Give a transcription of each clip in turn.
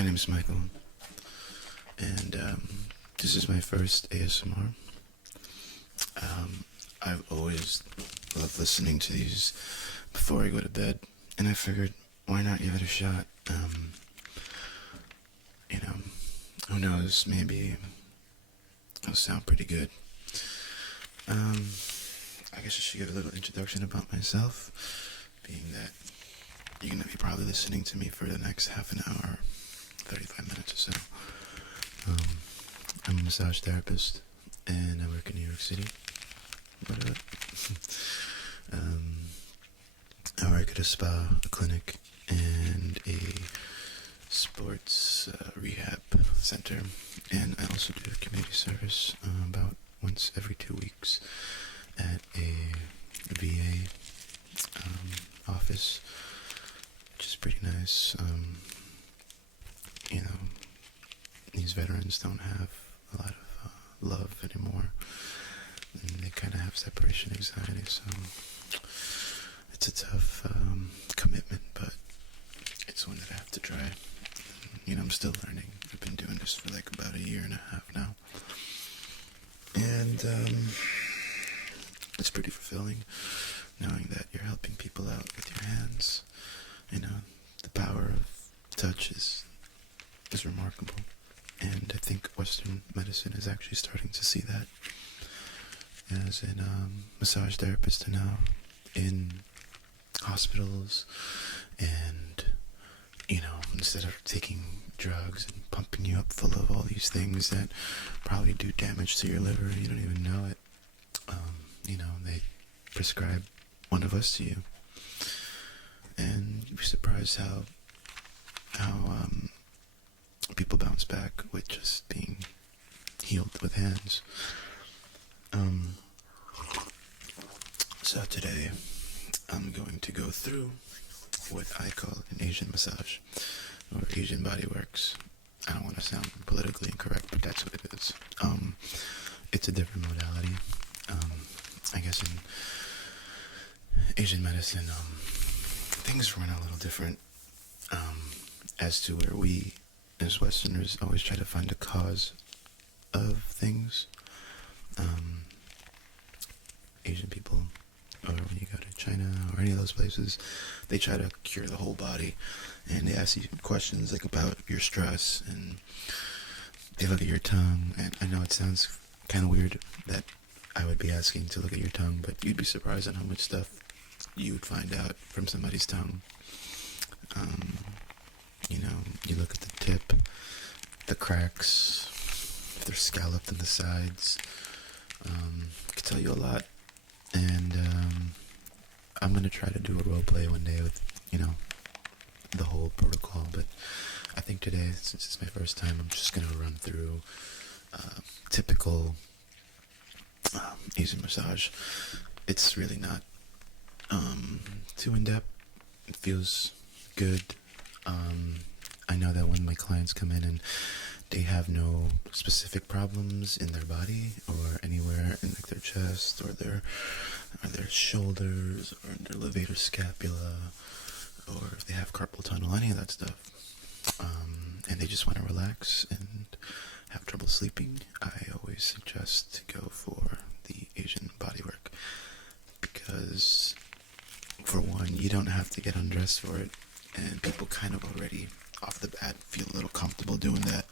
My name is Michael, and this is my first A.S.M.R. I've always loved listening to these before I go to bed, and I figured, why not give it a shot? Who knows, maybe it'll sound pretty good. I guess I should give a little introduction about myself, being that you're going to be probably listening to me for the next half an hour, 35 minutes or so. I'm a massage therapist, and I work in New York City. What up? I work at a spa, a clinic, and a sports rehab center, and I also do a community service about once every 2 weeks at a VA office, which is pretty nice. These veterans don't have a lot of love anymore, and they kind of have separation anxiety, so it's a tough commitment, but it's one that I have to try. I'm still learning. I've been doing this for like about a year and a half now, and it's pretty fulfilling knowing that you're helping people out with your hands. The power of touch is remarkable, and I think Western medicine is actually starting to see that. As in massage therapists are now in hospitals, and instead of taking drugs and pumping you up full of all these things that probably do damage to your liver, you don't even know it. They prescribe one of us to you, and you'd be surprised how people bounce back with just being healed with hands. So today I'm going to go through what I call an Asian massage, or Asian body works. I don't want to sound politically incorrect, but that's what it is. It's a different modality. I guess in Asian medicine, things run a little different as to where we, as Westerners, always try to find a cause of things. Asian people, or when you go to China or any of those places, they try to cure the whole body, and they ask you questions like about your stress, and they look at your tongue. And I know it sounds kind of weird that I would be asking to look at your tongue, but you'd be surprised at how much stuff you would find out from somebody's tongue. You look at the tip, the cracks, if they're scalloped on the sides. It could tell you a lot. And I'm going to try to do a role play one day with, the whole protocol. But I think today, since it's my first time, I'm just going to run through typical Asian massage. It's really not too in-depth. It feels good. I know that when my clients come in and they have no specific problems in their body or anywhere in like their chest or their shoulders or their levator scapula, or if they have carpal tunnel, any of that stuff, and they just want to relax and have trouble sleeping, I always suggest to go for the Asian bodywork, because for one, you don't have to get undressed for it, and people kind of already off the bat feel a little comfortable doing that.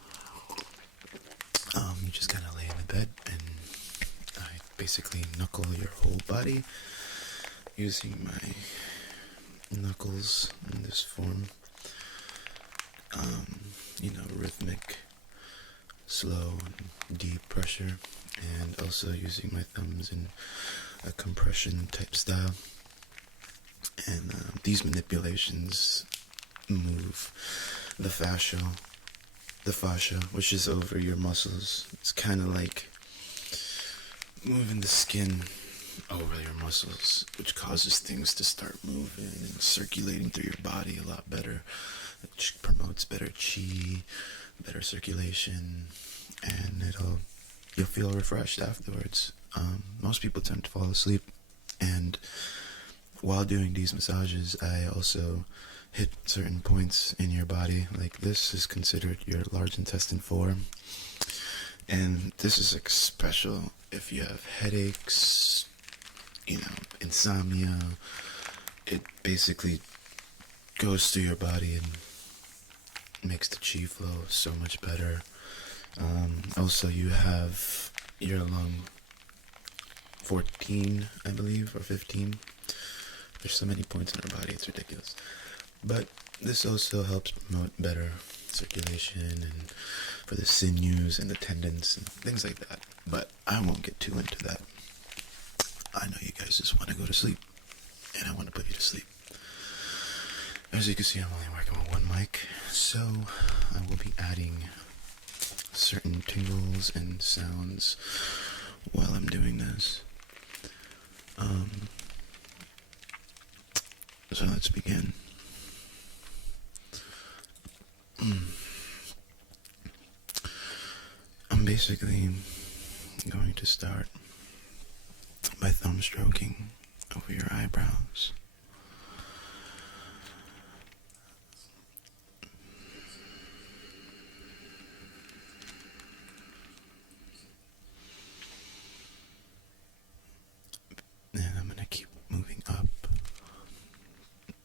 You just kind of lay in the bed, and I basically knuckle your whole body using my knuckles in this form. Rhythmic, slow, and deep pressure, and also using my thumbs in a compression type style. And these manipulations move the fascia, which is over your muscles. It's kind of like moving the skin over your muscles, which causes things to start moving and circulating through your body a lot better, which promotes better chi, better circulation, and you'll feel refreshed afterwards. Most people tend to fall asleep, and while doing these massages, I also hit certain points in your body. Like this is considered your large intestine 4. And this is like special if you have headaches, insomnia. It basically goes through your body and makes the chi flow so much better. Also, you have your lung 14, I believe, or 15. There's so many points in our body, it's ridiculous. But this also helps promote better circulation and for the sinews and the tendons and things like that. But I won't get too into that. I know you guys just want to go to sleep, and I want to put you to sleep. As you can see, I'm only working with one mic, so I will be adding certain tingles and sounds while I'm doing this. So let's begin. I'm basically going to start by thumb stroking over your eyebrows. And I'm going to keep moving up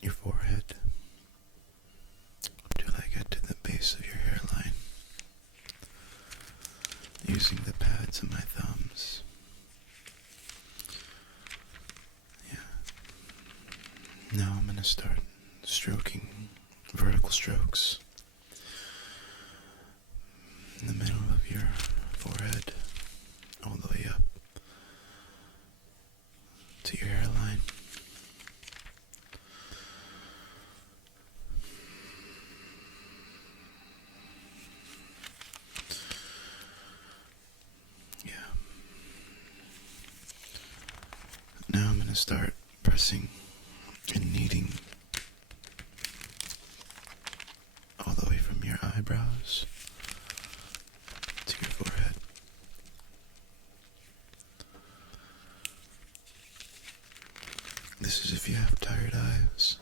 your forehead till I get to the base of your hairline, using the pads of my thumbs. Yeah. Now I'm going to start stroking vertical strokes in the middle of your forehead, all the way up to your hairline. Yeah. Now I'm going to start pressing and kneading all the way from your eyebrows to your forehead. This is if you have tired eyes.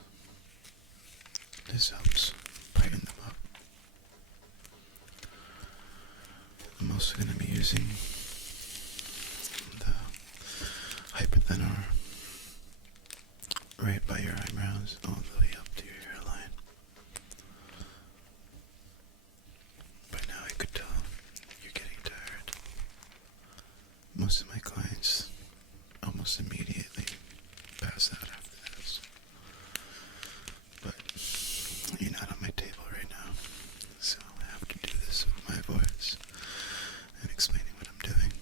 This helps brighten them up. I'm also going to be using the A.S.M.R right by your eyebrows, all the way up to your hairline. By now I could tell you're getting tired. Most of my clients almost immediately pass out after this. But you're not on my table right now, so I have to do this with my voice and explaining what I'm doing.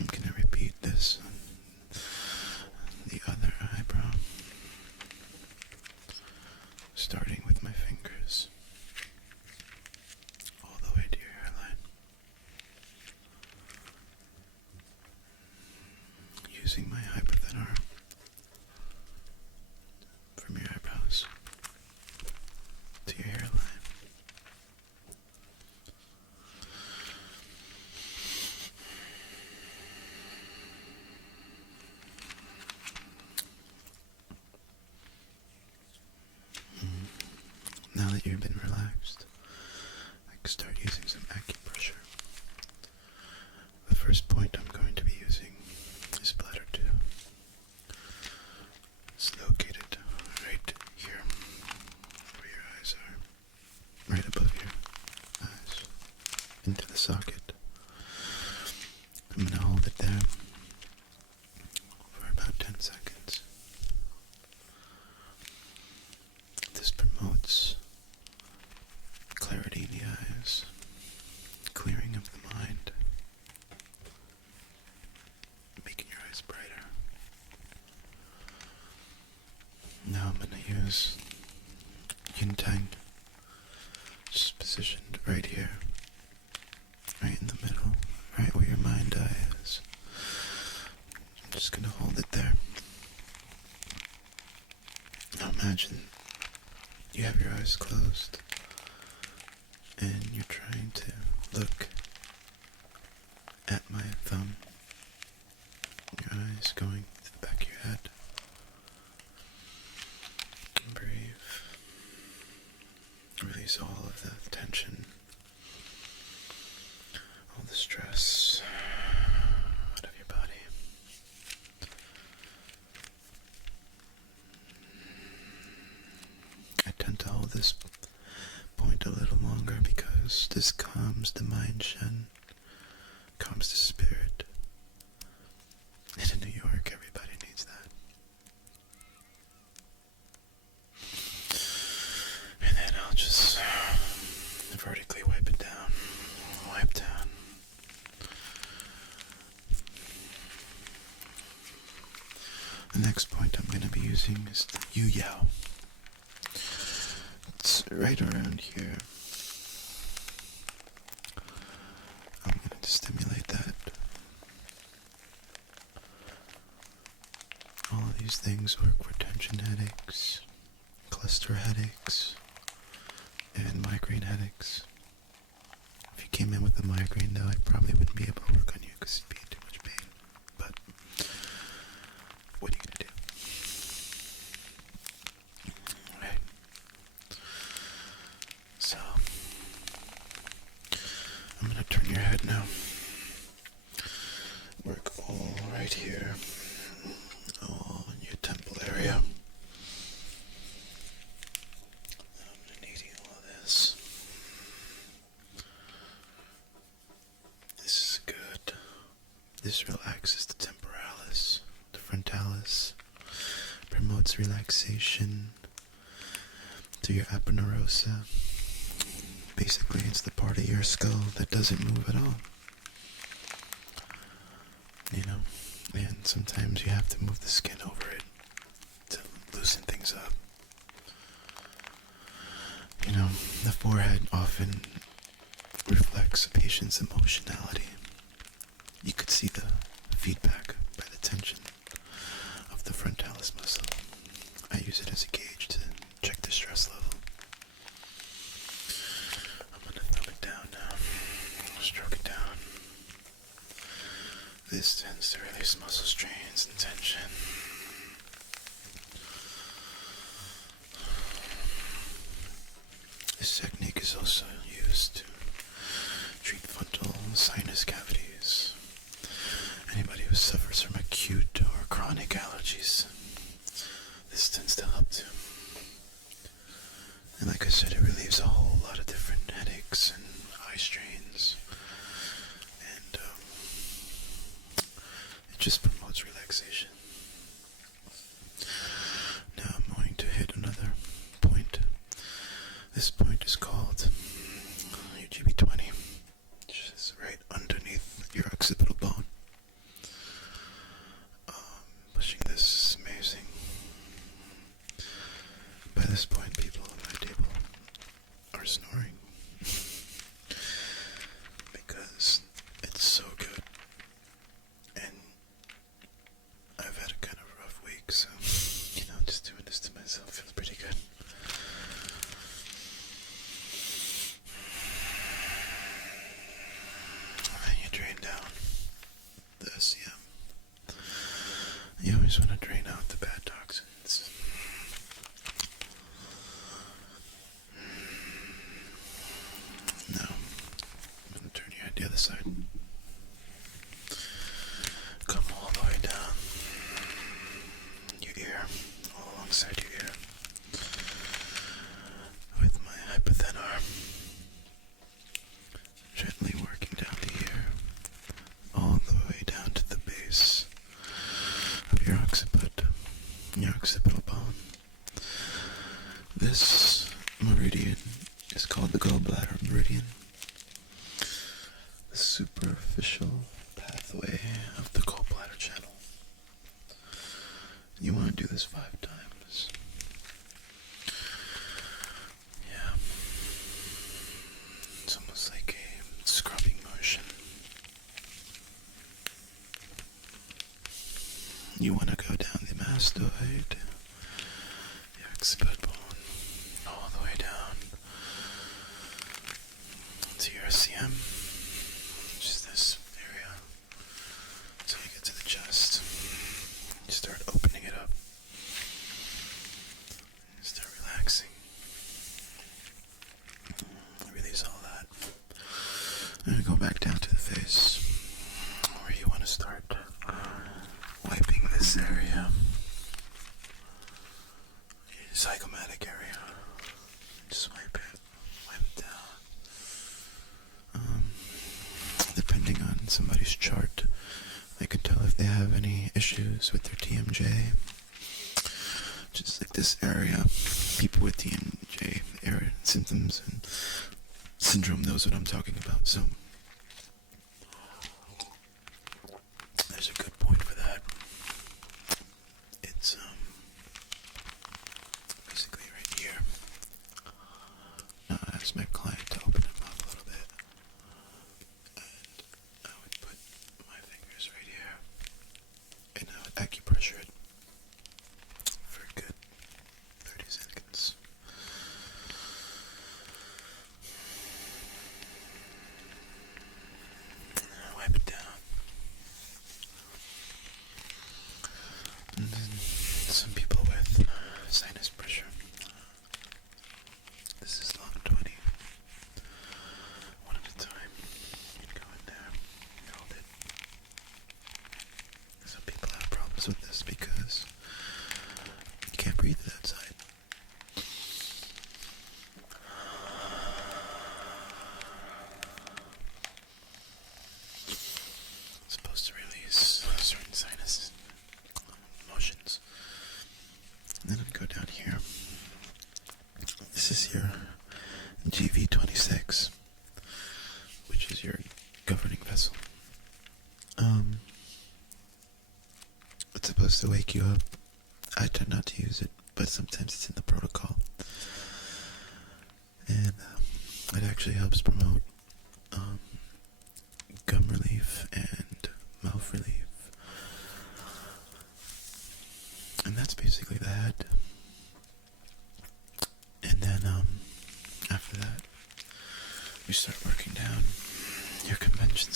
I'm going to repeat this on the other eyebrow, starting with my fingers all the way to your hairline, using my A.S.M.R from your eyebrows to your hairline. Now that you've been relaxed, I can start using some acupressure. The first point I'm going to be using is bladder 2. It's located right here, where your eyes are, right above your eyes, into the socket. I'm going to hold it there for about 10 seconds. This promotes clarity in the eyes, clearing of the mind, making your eyes brighter. Now I'm going to use Yin Tang, just positioned right here, right in the middle, right where your mind eye is. I'm just going to hold it there. Now imagine you have your eyes closed and you're trying to look at my thumb. Your eyes going to the back of your head. I'm very release all of the tension, all the stress out of your body. I tend to hold this point a little longer because this calms the mind, Shen, calms the spirit. And in New York, everybody needs that. And then I'll just vertically wipe it down. Wipe down. The next point I'm going to be using is the Yu Yao. It's right around here. I'm going to stimulate that. All of these things work for tension headaches, cluster headaches, and migraine headaches. If you came in with a migraine, though, I probably wouldn't be able to work on you because you'd be in too much pain. But what are you going to do? Alright. So, I'm going to turn your head now. Work all right here. All in your temple area. I'm going to need you all this. This is good. This relaxes the temporalis, the frontalis, promotes relaxation to your aponeurosa. Basically, it's the part of your skull that doesn't move at all. You know, and sometimes you have to move the skin over it to loosen things up. You know, the forehead often reflects a patient's emotionality. You could see the feedback by the tension of the frontalis muscle. I use it as a gauge to check the stress level. I'm going to thumb it down now. Stroke it down. This tends to release muscle strains and tension. This technique is also used to treat frontal sinus cavities. Anybody who suffers from acute or chronic allergies, this tends to help too. And like I said, it relieves a whole lot of different headaches and eye strains. And it just promotes relaxation. Now I'm going to hit another point. This point is called UGB20, which is right underneath your occipital bone. Pushing this is amazing. By this point, people at my table are snoring because it's so good. And I've had a kind of rough week, so, you know, just doing this to myself feels pretty good. And you drain down the A.S.M. You always want to drain out the bad toxins. Now, I'm going to turn your head the other side. Come all the way down your ear, all alongside your ear, with my hypothenar, gently working down the ear, all the way down to the base of your occiput, your occipital bone. This meridian is called the gallbladder meridian, the superficial pathway of the gallbladder channel. You want to do this 5 times. Yeah. It's almost like a scrubbing motion. You want to go down the mastoid, the occiput bone, all the way down to your A.S.M., which is this area, until you get to the chest. You start opening it up. You start relaxing. have any issues with their TMJ, just like this area, people with TMJ area symptoms and syndrome knows what I'm talking about. So there's a good point for that. It's basically right here. Now I asked my client to open him up a little bit, and I would put my fingers right here, and I would acupressure it for a good 30 seconds. Wipe it down. And then some people with sinus pressure. This is long 20. One at a time. You go in there, you hold it. Some people have problems with this because you can't breathe it outside. It's supposed to release certain sinus motions. And then I'd go down here. This is your GV26, which is your governing vessel. It's supposed to wake you up. I try not to use it, but sometimes it's in the protocol. And it actually helps promote gum relief and mouth relief. And that's basically that. And then after that, you start working down your convention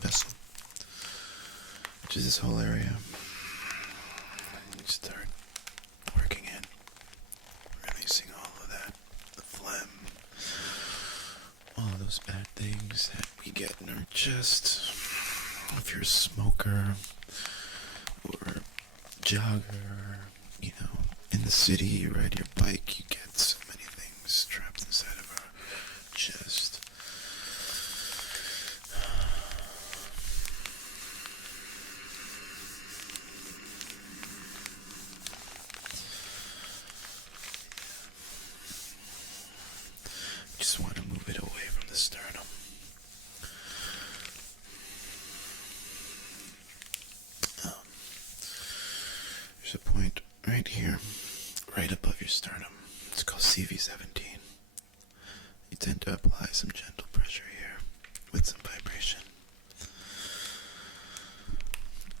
vessel, which is this whole area. You start working in, releasing all of that, the phlegm, all of those bad things that we get in our chest. If you're a smoker or jogger, you know, in the city, you ride your bike, you get so many things trapped inside of our chest. You just want to move it away from the sternum. There's a point right here, right above your sternum. It's called CV17. You tend to apply some gentle pressure here with some vibration.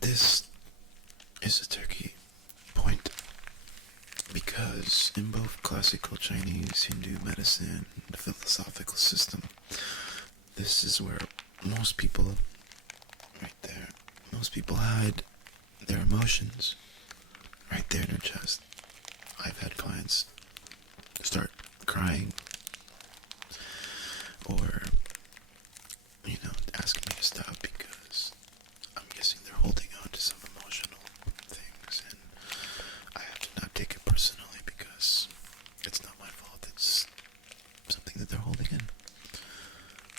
This is a tricky point because in both classical Chinese, Hindu medicine, the philosophical system, this is where most people, right there, most people hide their emotions right there in their chest. I've had clients start crying or, you know, asking me to stop because I'm guessing they're holding on to some emotional things, and I have to not take it personally because it's not my fault. It's something that they're holding in.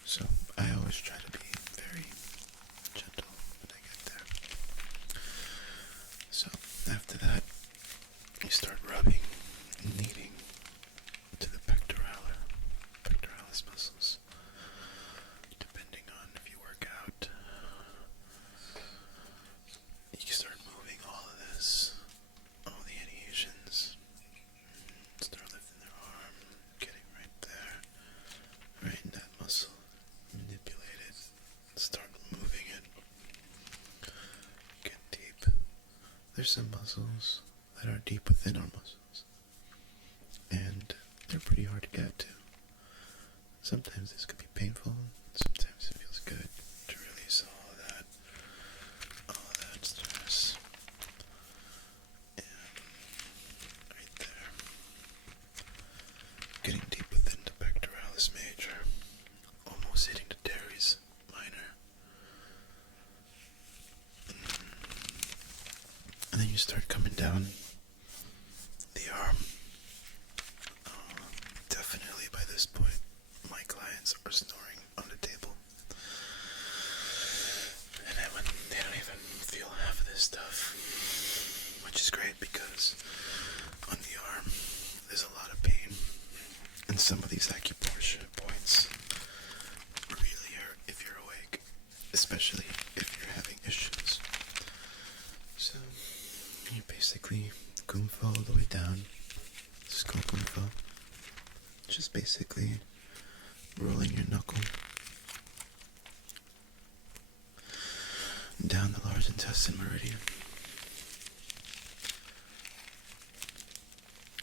So I always try to be very gentle when I get there. So after that, you start rubbing and kneading to the pectoralis muscles, depending on if you work out. You can start moving all of this, all the adhesions. Start lifting their arm, getting right there, right in that muscle. Manipulate it. Start moving it. Get deep. There's some muscles that are deep within our muscles, and they're pretty hard to get to. Sometimes this could be painful, sometimes it feels good to release all of that stress. And right there, getting deep within the pectoralis major, almost hitting the teres minor. And then you start coming down the arm. Definitely by this point, my clients are snoring on the table. And then when some of these acupressure points really hurt if you're awake, especially if you're having issues. So you basically kumfa all the way down. This is called kumfa. Just basically rolling your knuckle down the large intestine meridian.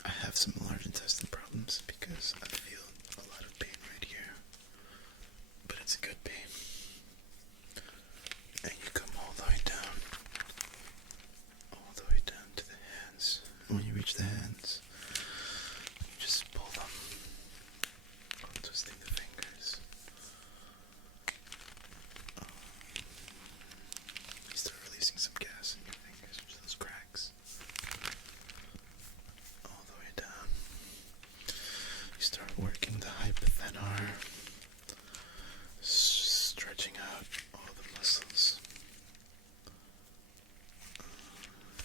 I have some large intestine problems because I feel a lot of pain right here, but it's a good pain. And you come all the way down to the hands. And when you reach the hands, you just pull them, twisting the fingers. You start releasing some gas in your fingers, which those cracks. All the way down. You start working the A.S.M.R, stretching out all the muscles.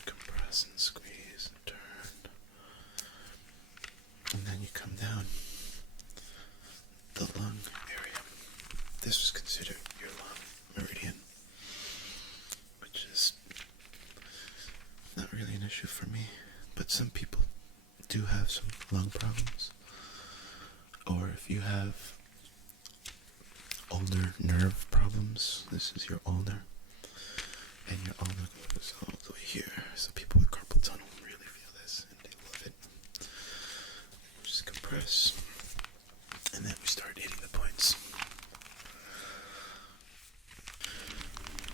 Compress and squeeze and turn. And then you come down the lung area. This is considered your lung meridian, which is not really an issue for me, but some people do have some lung problems. Or if you have ulnar nerve problems, this is your ulnar, and your ulnar goes all the way here. So people with carpal tunnel really feel this, and they love it. Just compress, and then we start hitting the points.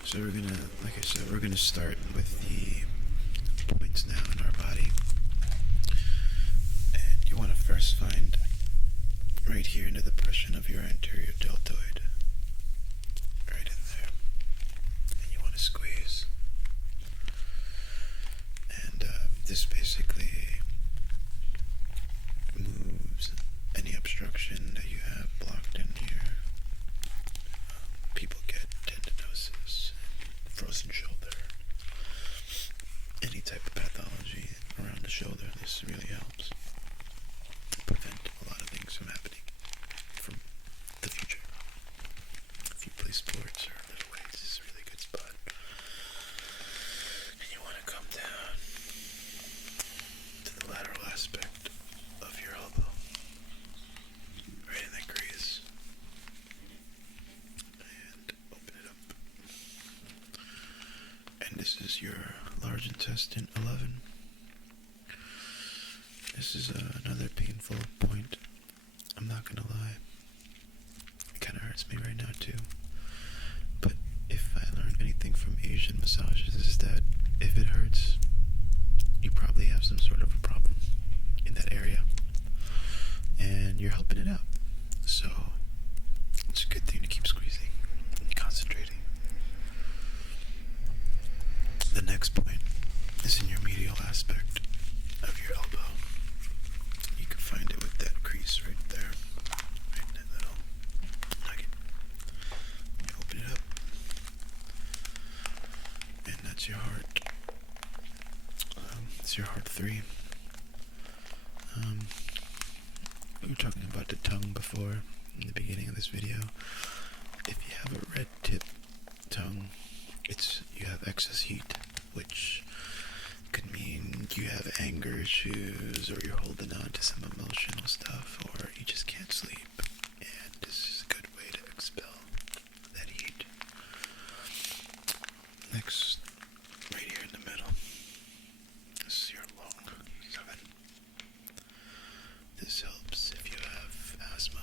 So we're gonna, like I said, we're gonna start with the points now in our body. And you want to first find right here in the depression of your anterior deltoid. Right in there. And you want to squeeze. And this basically moves any obstruction that you have blocked in here. People get tendinosis, frozen shoulder, any type of pathology around the shoulder. This really helps prevent a lot of things from happening from the future. If you play sports or lift weights, this is a really good spot. And you want to come down to the lateral aspect of your elbow, right in that crease, and open it up. And this is your large intestine 11. This is another painful point. I'm not gonna lie. It kind of hurts me right now too. But if I learned anything from Asian massages, is that if it hurts, you probably have some sort of a problem in that area, and you're helping it out. So it's a good thing to keep squeezing and concentrating. The next point is in your medial aspect of your elbow. You can find it with that crease right there, right in that little nugget. You open it up, and that's your heart. It's your heart 3. We were talking about the tongue before in the beginning of this video. If you have a red tip tongue, you have excess heat, which could mean you have anger issues, or you're holding on to some emotional stuff, or you just can't sleep. And this is a good way to expel that heat. Next, right here in the middle, this is your lung 7. This helps if you have asthma,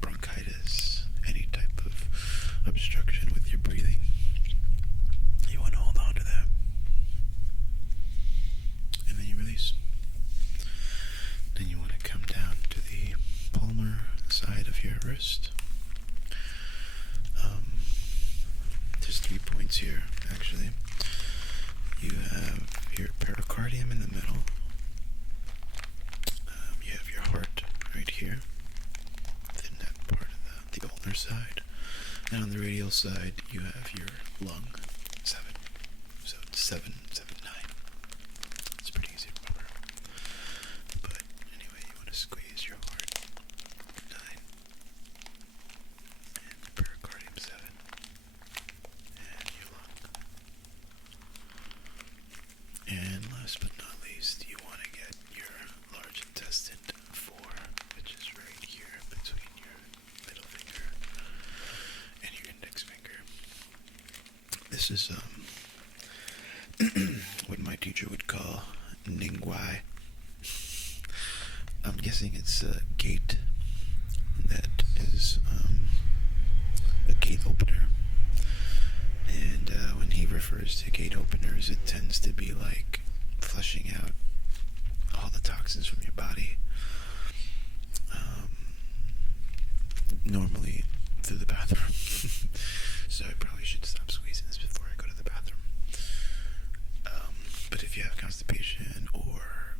bronchitis, any type of obstruction with your breathing. You want to hold on to that. And then you release. Then you want to come down to the palmar side of your wrist. There's 3 points here, actually. You have your pericardium in the middle. You have your heart right here, within that part of the ulnar side. And on the radial side, you have your lung 7. So it's 7, 7, 9. It's pretty easy to remember. But anyway, you want to squeeze your heart. This is what my teacher would call Ningwai. I'm guessing it's a gate that is a gate opener. And when he refers to gate openers, it tends to be like flushing out all the toxins from your body. Normally through the bathroom. So I probably should stop squeezing this before I go to the bathroom. But if you have constipation or,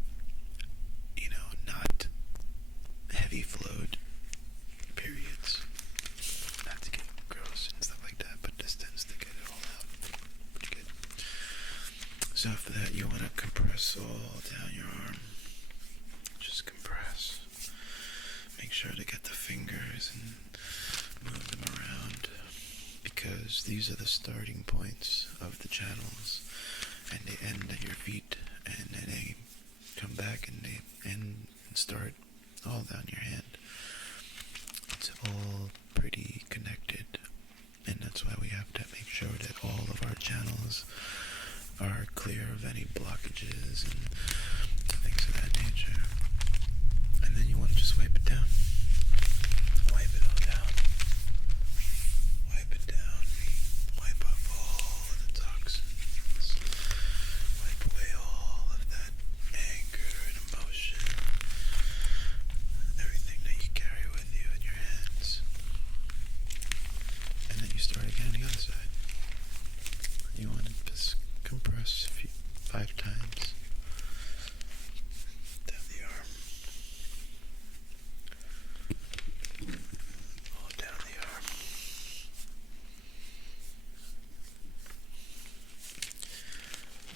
not heavy flowed periods, not to get gross and stuff like that, but this tends to get it all out pretty good. So after that, you want to compress all down your arm. Just compress. Make sure to get the fingers and move them around, because these are the starting points of the channels, and they end at your feet, and then they come back and they end and start all down your hand. It's all pretty connected, and that's why we have to make sure that all of our channels are clear of any blockages and things of that nature. And then you want to just wipe it down. Wipe it all down. Wipe it down. Wipe up all of the toxins. Wipe away all of that anger and emotion. Everything that you carry with you in your hands. And then you start again on the other side. You want to just compress 5 times. Down the arm. All down the arm.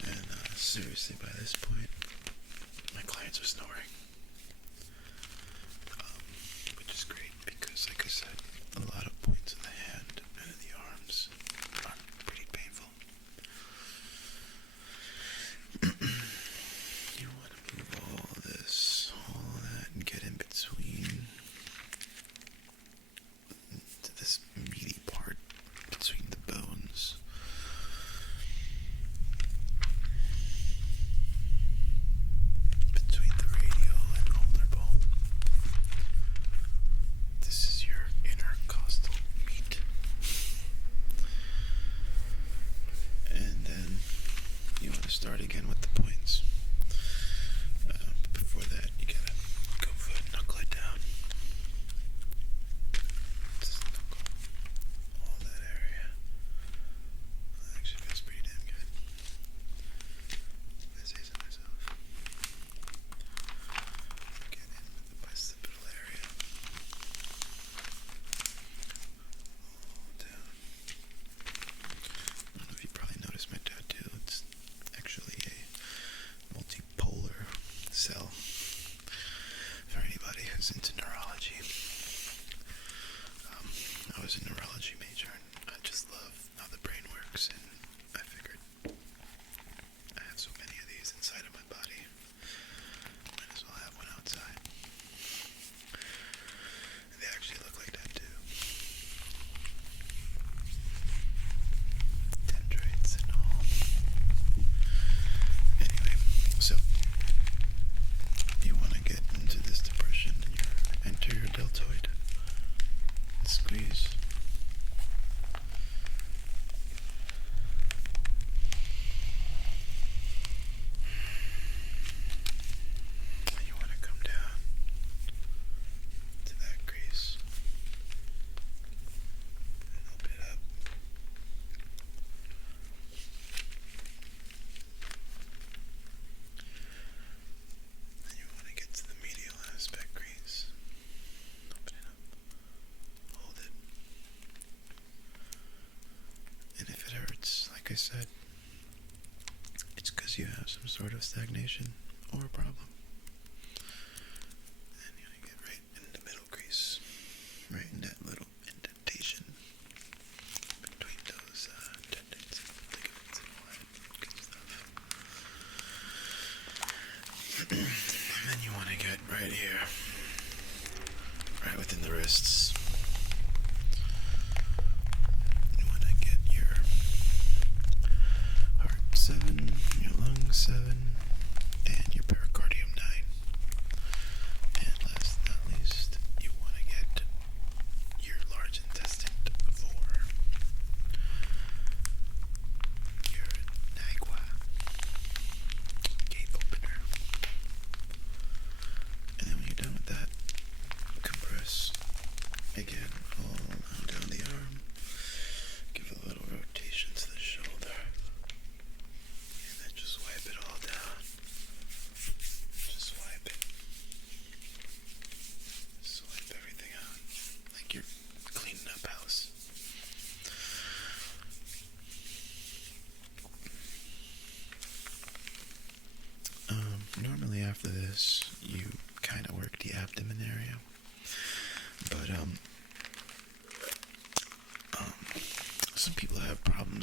And seriously, by this point, my clients are snoring. Which is great because, like I said, a lot of points of the hand and of the arms are pretty painful. You want to move all this, all that, and get in between to this meaty part between the bones. Between the radial and ulnar bone. This is your intercostal meat. And then you want to start again with the points. Before that, you gotta go for it, knuckle it down. Just knuckle all that area. That actually feels pretty damn good. If I say so myself. Get in with the bicipital area. All down. I don't know if you probably noticed my tattoo. It's actually a multipolar cell for anybody who's into neurology. I was a neurology major, and I just love how the brain works, and I figured I have so many of these inside of my body, might as well have one outside. And they actually look like that too. Dendrites and all. Anyway, so you want to get into this depression and enter your deltoid. Squeeze. You want to come down to that crease and open it up. Then you want to get to the medial aspect crease. Open it up. Hold it. And if it hurts, like I said, it's because you have some sort of stagnation or a problem. And you want to get right in the middle crease, right in that little indentation between those tendons and ligaments and all that good stuff. And then you want to get right here, right within the wrists. You want to get your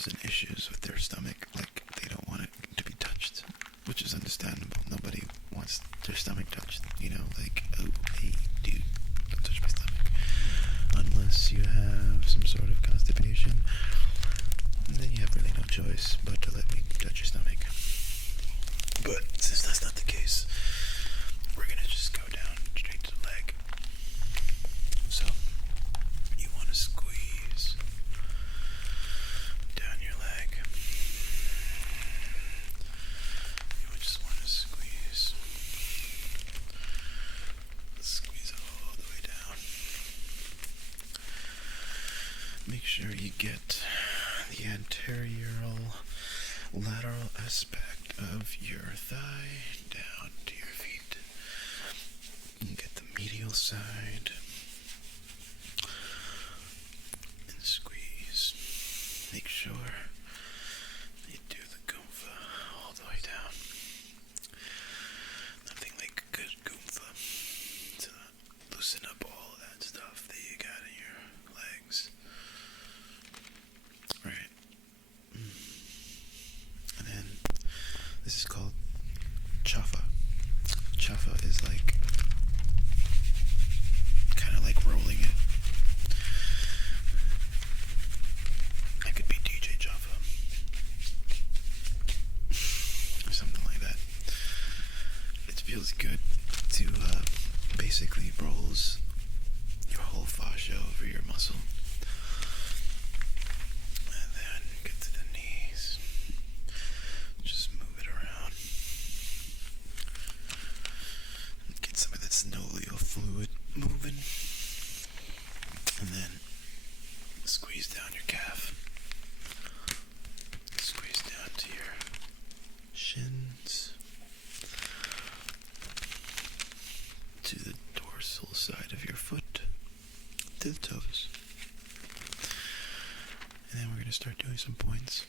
problems and issues with their stomach, like they don't want it to be touched, which is understandable. Nobody wants their stomach touched, like, oh, hey, dude, don't touch my stomach. Unless you have some sort of constipation, then you have really no choice but to let me touch your stomach. But since that's not the case, we're gonna just go down straight to the leg. So, you want to squeeze down your leg. You just want to squeeze all the way down. Make sure you get the anterior lateral aspect of your thigh down to your feet. And get the medial side and squeeze. Make sure you do the goomfa all the way down. Nothing like a good goomfa to loosen up all of that stuff that you got in your legs. Right. And then this is called chafa. Chafa is like kind of like rolling it. I could be DJ Chafa or something like that. It feels good to basically rolls your whole fascia over your muscle. And then get to the knees. Just move it around. Get some of that synovial fluid moving. And then squeeze down your calf. Squeeze down to your shins. To the dorsal side of your foot. To the toes. And then we're going to start doing some points.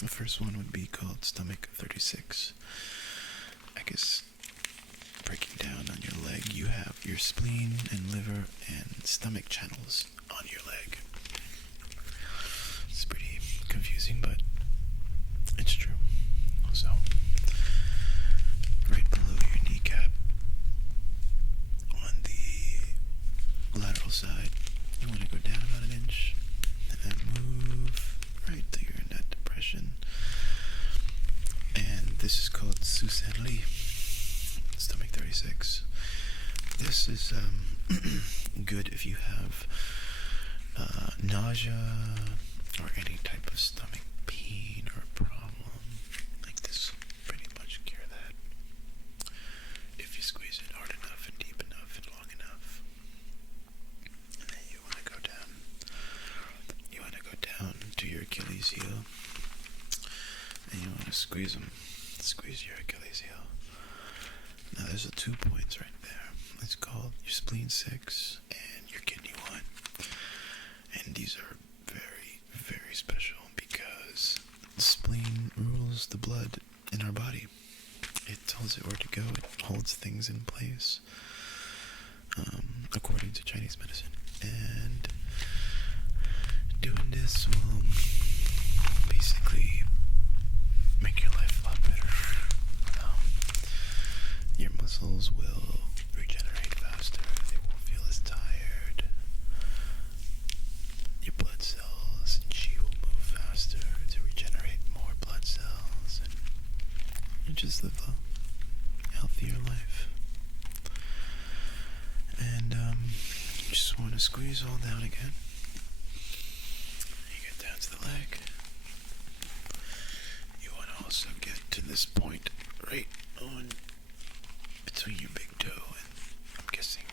The first one would be called stomach 36. I guess breaking down on your leg, you have your spleen and liver and stomach channels on your leg. It's pretty confusing, but it's true. So, right below your kneecap, on the lateral side, you want to go down about an inch, and then move right to your net depression. And this is called Susan-Lee, stomach 36. This is good if you have nausea or any type of stomach pain or problem. Like this will pretty much cure that if you squeeze it hard enough and deep enough and long enough. And then you want to go down. You want to go down to your Achilles heel, and you want to squeeze them. Squeeze your Achilles heel. Now there's 2 points right there. It's called your spleen 6 and your kidney 1. And these are very, very special because the spleen rules the blood in our body. It tells it where to go. It holds things in place, according to Chinese medicine. And doing this will basically make your life a lot better. Your muscles will regenerate faster. They won't feel as tired. Your blood cells and qi will move faster to regenerate more blood cells, and you just live a healthier life. And you just want to squeeze all down again. You get down to the leg. You want to also get to this point right on between your big toe and, I'm guessing,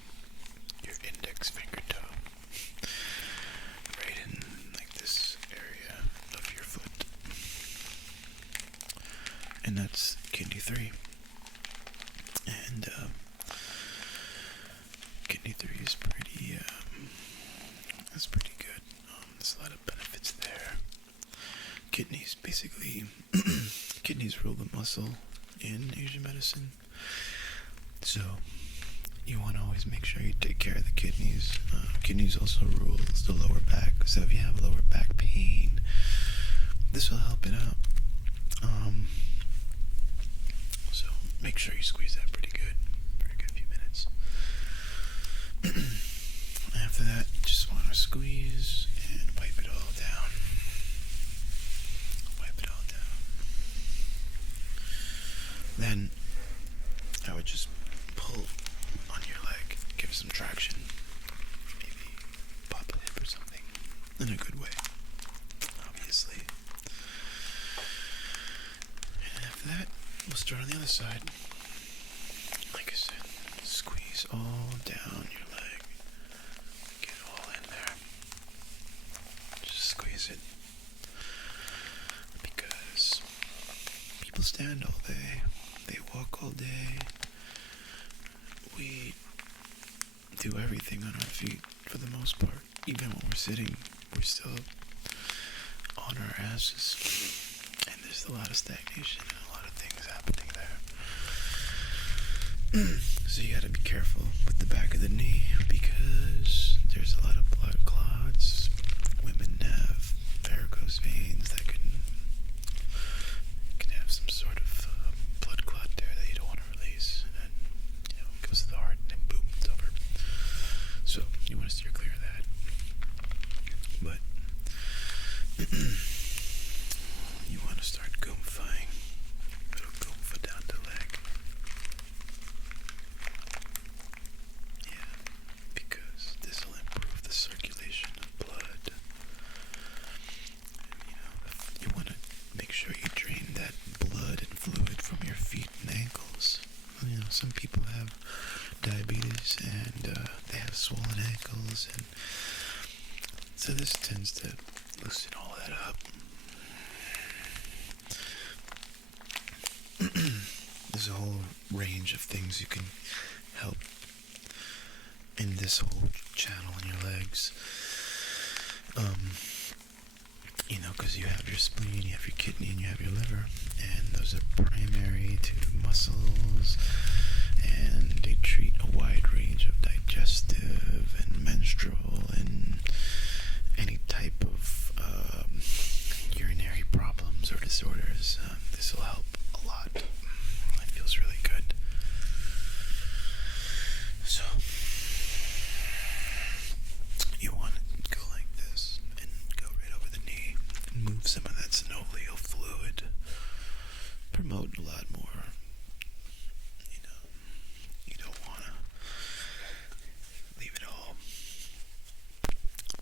your index finger toe. Right in like this area of your foot. And that's kidney 3. And kidney 3 is pretty, that's pretty good. There's a lot of benefits there. Kidneys, basically, kidneys rule the muscle in Asian medicine. So, you want to always make sure you take care of the kidneys. Kidneys also rules the lower back, So if you have lower back pain, this will help it out. So make sure you squeeze that pretty good for a good few minutes. After that, you just want to squeeze and wipe it all down. Wipe it all down. Then I would just pull on your leg, give it some traction, maybe pop a hip or something, in a good way, obviously. And after that, we'll start on the other side. Like I said, squeeze all down your leg. Get all in there. Just squeeze it. Because people stand all day. They walk all day. We do everything on our feet for the most part. Even when we're sitting, we're still on our asses. And there's a lot of stagnation and a lot of things happening there. So you gotta be careful with the back of the knee because there's a lot of blood clots. Women have varicose veins that can have some sort of blood clot there that you don't want to release, and it goes to the heart and then boom, it's over. So you want to steer clear of that. But you want to start goomfying. Little goomfa down the leg. Yeah, because this will improve the circulation of blood. And, you want to make sure you drain that blood and fluid from your feet and ankles. Some people have diabetes and they have swollen ankles, and so this tends to loosen all that up. There's a whole range of things you can help in this whole channel in your legs. Because you have your spleen, you have your kidney, and you have your liver, and those are primary to muscles, and they treat a wide range of digestive and menstrual and any type of urinary problems or disorders. This will help a lot. It feels really good. So you want to go like this and go right over the knee and move some of that synovial fluid. Promote a lot more. You don't want to leave it all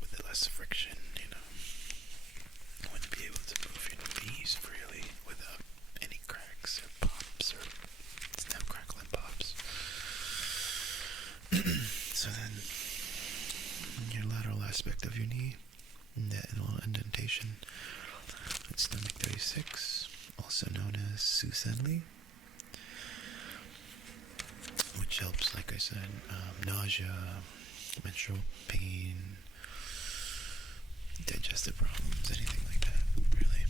with less friction. You want to be able to move your knees freely without any cracks or pops or snap, crackle, and pops. So then, your lateral aspect of your knee, that little indentation, it's stomach 36, also known as Susanli, which helps, like I said, nausea, menstrual pain, digestive problems, anything like that, really.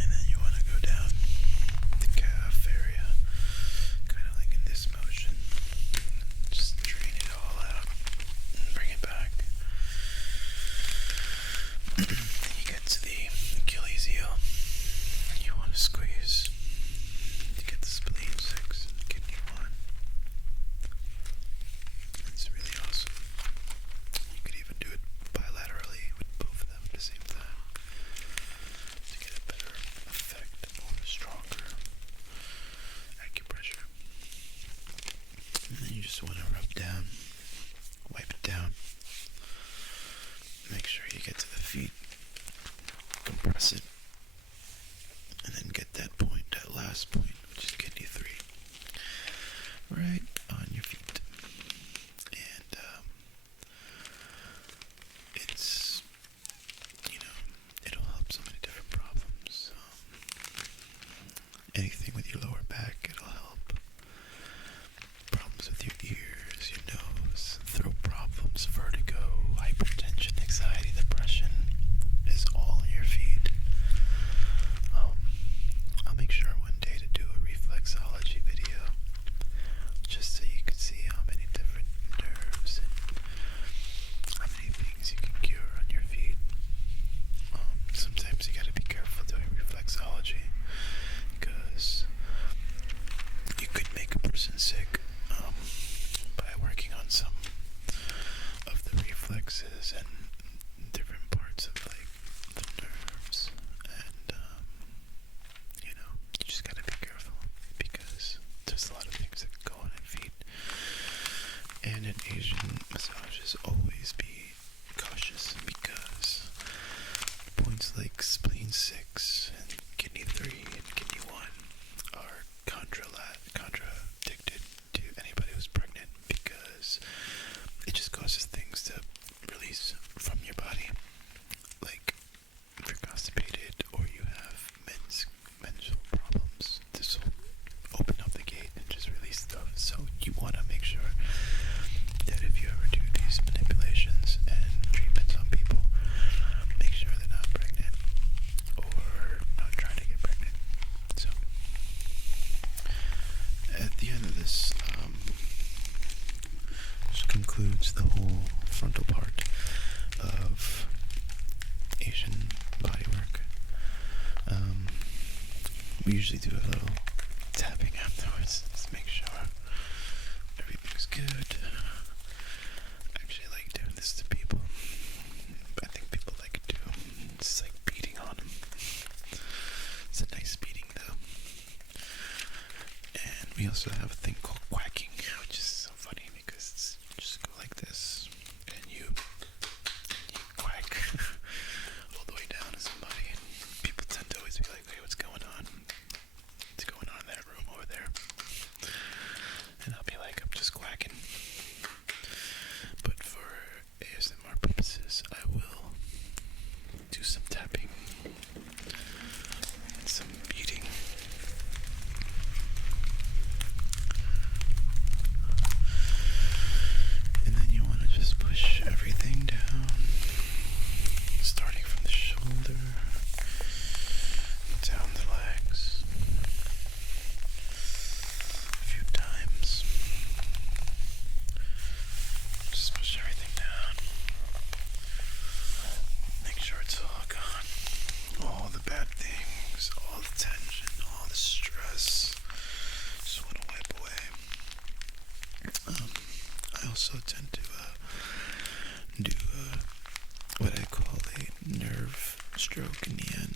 And then you want to go down the calf area, kind of like in this motion. Just drain it all out and bring it back. Then you get to the Achilles heel. You want to squeeze to get the spleen 6 and the kidney 1. It's really awesome. You could even do it bilaterally with both of them at the same time to get a better effect, more stronger acupressure. And then you just want to rub down, wipe it down, make sure you get to the feet, compress it, and then get that point 6 and kidney 3 and kidney 1 are contradicted to anybody who's pregnant because it just causes things to release from your body. Like if you're constipated or you have menstrual problems, this will open up the gate and just release stuff. So you want to make sure that if you ever do these manipulations and treatments on people, make sure they're not pregnant or not trying to get pregnant. So at the end of this, just concludes the whole frontal part of Asian bodywork. We usually do a little tapping afterwards to make sure everything's good. I actually like doing this to people. I think people like it too. It's like beating on them. It's a nice beating though. And we also have a thing called quacking, which is so funny because it's, you just go like this and you quack all the way down to somebody. And people tend to always be like, hey, what's going on? What's going on in that room over there? And I'll be like, I'm just quacking. But for A.S.M.R purposes, I will do some tapping and some beating. And then you want to just push everything down, starting from the shoulder, down the legs, a few times. Just push everything down. Make sure it's all gone. All the bad things, all the tension, all the stress. Just want to wipe away. I also tend to do what I call a nerve stroke in the end.